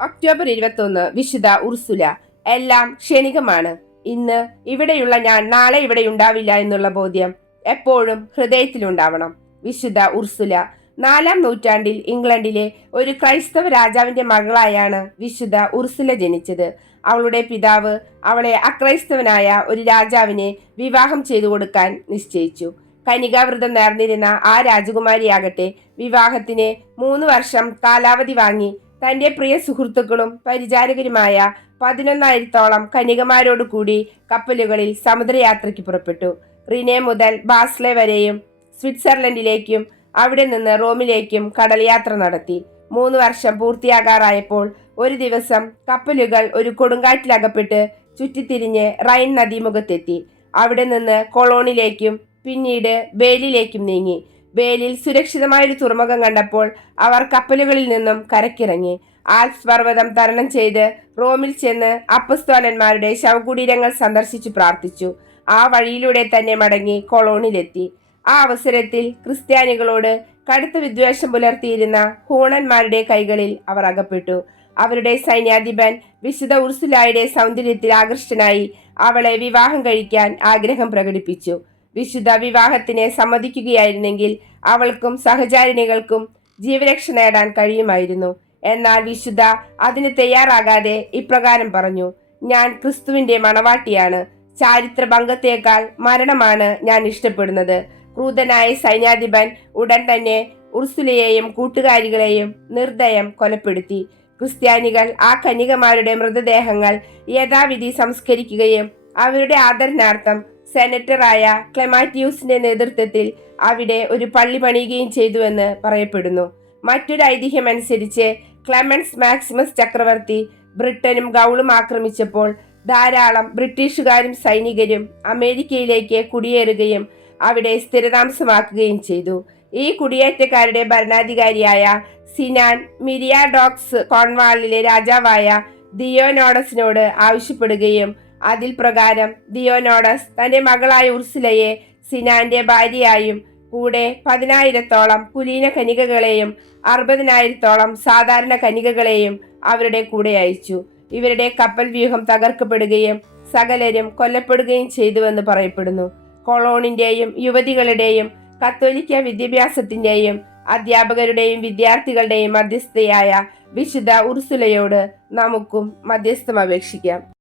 October ഇരുപത്തൊന്ന് വിശുദ്ധ Ursula. എല്ലാം ക്ഷണികമാണ്. ഇന്ന് ഇവിടെയുള്ള ഞാൻ നാളെ ഇവിടെ ഉണ്ടാവില്ല എന്നുള്ള ബോധ്യം എപ്പോഴും ഹൃദയത്തിലുണ്ടാവണം. വിശുദ്ധ ഉർസുല നാലാം നൂറ്റാണ്ടിൽ ഇംഗ്ലണ്ടിലെ ഒരു ക്രൈസ്തവ രാജാവിന്റെ മകളായാണ് വിശുദ്ധ ഉർസുല ജനിച്ചത്. അവളുടെ പിതാവ് അവളെ അക്രൈസ്തവനായ ഒരു രാജാവിനെ വിവാഹം ചെയ്തു കൊടുക്കാൻ നിശ്ചയിച്ചു. കനികാവ്രതം നേർന്നിരുന്ന ആ രാജകുമാരിയാകട്ടെ വിവാഹത്തിന് മൂന്ന് വർഷം കാലാവധി വാങ്ങി തന്റെ പ്രിയ സുഹൃത്തുക്കളും പരിചാരകരുമായ പതിനൊന്നായിരത്തോളം കന്യകമാരോട് കൂടി കപ്പലുകളിൽ സമുദ്രയാത്രയ്ക്ക് പുറപ്പെട്ടു. റിനെ മുതൽ ബാസ്ലെ വരെയും സ്വിറ്റ്സർലൻഡിലേക്കും അവിടെ നിന്ന് റോമിലേക്കും കടൽ യാത്ര നടത്തി. മൂന്ന് വർഷം പൂർത്തിയാകാറായപ്പോൾ ഒരു ദിവസം കപ്പലുകൾ ഒരു കൊടുങ്കാറ്റിലകപ്പെട്ട് ചുറ്റിത്തിരിഞ്ഞ് റൈൻ നദീമുഖത്തെത്തി. അവിടെ നിന്ന് കൊളോണിലേക്കും പിന്നീട് ബേലിലേക്കും നീങ്ങി. ബേലിൽ സുരക്ഷിതമായൊരു തുറമുഖം കണ്ടപ്പോൾ അവർ കപ്പലുകളിൽ നിന്നും കരക്കിറങ്ങി. ആൽപ്സ് പർവതം തരണം ചെയ്ത് റോമിൽ ചെന്ന് അപ്പസ്തോലന്മാരുടെ ശവകുടീരങ്ങൾ സന്ദർശിച്ചു പ്രാർത്ഥിച്ചു. ആ വഴിയിലൂടെ തന്നെ മടങ്ങി കൊളോണിലെത്തി. ആ അവസരത്തിൽ ക്രിസ്ത്യാനികളോട് കടുത്ത വിദ്വേഷം പുലർത്തിയിരുന്ന ഹൂണന്മാരുടെ കൈകളിൽ അവർ അകപ്പെട്ടു. അവരുടെ സൈന്യാധിപൻ വിശുദ്ധ ഉർസുലായുടെ സൗന്ദര്യത്തിൽ ആകൃഷ്ടനായി അവളെ വിവാഹം കഴിക്കാൻ ആഗ്രഹം പ്രകടിപ്പിച്ചു. വിശുദ്ധ വിവാഹത്തിന് സമ്മതിക്കുകയായിരുന്നെങ്കിൽ അവൾക്കും സഹചാരിണികൾക്കും ജീവരക്ഷ നേടാൻ കഴിയുമായിരുന്നു. എന്നാൽ വിശുദ്ധ അതിന് തയ്യാറാകാതെ ഇപ്രകാരം പറഞ്ഞു ഞാൻ ക്രിസ്തുവിന്റെ മണവാട്ടിയാണ്. ചാരിത്ര ഭംഗത്തേക്കാൾ മരണമാണ് ഞാൻ ഇഷ്ടപ്പെടുന്നത്. ക്രൂതനായ സൈന്യാധിപൻ ഉടൻ തന്നെ ഉർസുലയെയും കൂട്ടുകാരികളെയും നിർദ്ദയം കൊലപ്പെടുത്തി. ക്രിസ്ത്യാനികൾ ആ കന്യകമാരുടെ മൃതദേഹങ്ങൾ യഥാവിധി സംസ്കരിക്കുകയും അവരുടെ ആദരണാർത്ഥം സെനറ്ററായ ക്ലെമാറ്റ്യൂസിന്റെ നേതൃത്വത്തിൽ അവിടെ ഒരു പള്ളി പണിയുകയും ചെയ്തുവെന്ന് പറയപ്പെടുന്നു. മറ്റൊരു ഐതിഹ്യമനുസരിച്ച് ക്ലെമൻസ് മാക്സിമസ് ചക്രവർത്തി ബ്രിട്ടനും ഗൗളും ആക്രമിച്ചപ്പോൾ ധാരാളം ബ്രിട്ടീഷുകാരും സൈനികരും അമേരിക്കയിലേക്ക് കുടിയേറുകയും അവിടെ സ്ഥിരതാമസമാക്കുകയും ചെയ്തു. ഈ കുടിയേറ്റക്കാരുടെ ഭരണാധികാരിയായ സിനാൻ മിരിയാഡോക്സ് കോൺവാളിലെ രാജാവായ ദിയോനോഡസിനോട് ആവശ്യപ്പെടുകയും അതിൽ പ്രകാരം ദിയോനോഡസ് തന്റെ മകളായ ഉർസിലയെ സിനാന്റെ ഭാര്യയായും കൂടെ പതിനായിരത്തോളം കുലീന കനികകളെയും അറുപതിനായിരത്തോളം സാധാരണ കനികകളെയും അവരുടെ കൂടെ അയച്ചു. ഇവരുടെ കപ്പൽ വ്യൂഹം തകർക്കപ്പെടുകയും സകലരും കൊല്ലപ്പെടുകയും ചെയ്തുവെന്ന് പറയപ്പെടുന്നു. കൊളോണിന്റെയും യുവതികളുടെയും കത്തോലിക്ക വിദ്യാഭ്യാസത്തിന്റെയും അധ്യാപകരുടെയും വിദ്യാർത്ഥികളുടെയും മധ്യസ്ഥയായ വിശുദ്ധ ഉർസുലയോട് നമുക്കും മധ്യസ്ഥം അപേക്ഷിക്കാം.